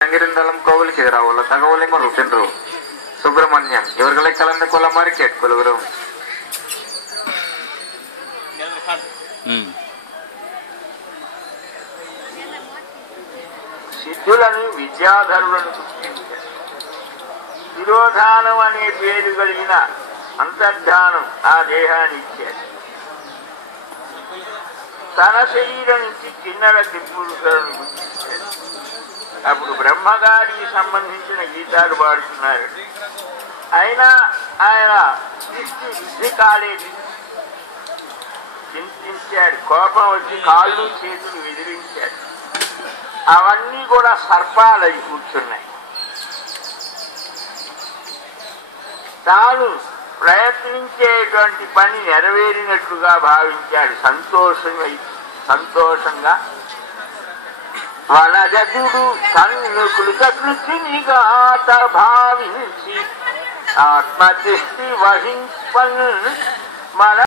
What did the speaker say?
ಅಂಗಿರಿಂದಲಂ ಕೋವಿಲಿಗೆ ಎದುರಾವಲ್ಲ ತಗವಲೆ ಮರುತಿನ್ರು Subrahmanyam ಇವರುಗಳೇ ಕಲಂದ ಕೊಲ market ಕೊಲುವರು సిద్ధులను విద్యాధరులను సృష్టించారు. తిరోధానం అనే పేరు కలిగిన అంతర్ధానం ఆ దేహాన్ని ఇచ్చారు. తన శరీరం నుంచి కిన్నెర త్రిపురుషులను గుర్తించారు. అప్పుడు బ్రహ్మగారికి సంబంధించిన గీతాలు పాడుతున్నారు. అయినా ఆయన సృష్టి వృద్ధి కాలేదు. చింతించాడు. కోపం వచ్చి కాళ్ళు చేతులు ఎదిరించాడు. అవన్నీ కూడా సర్పాలై కూర్చున్నాయి. తాను ప్రయత్నించేటువంటి పని నెరవేరినట్లుగా భావించాడు. సంతోషంగా వనజుడు కన్నుకులు కృతినిగాత భావించి ఆత్మదృష్టి వహింపన్ మన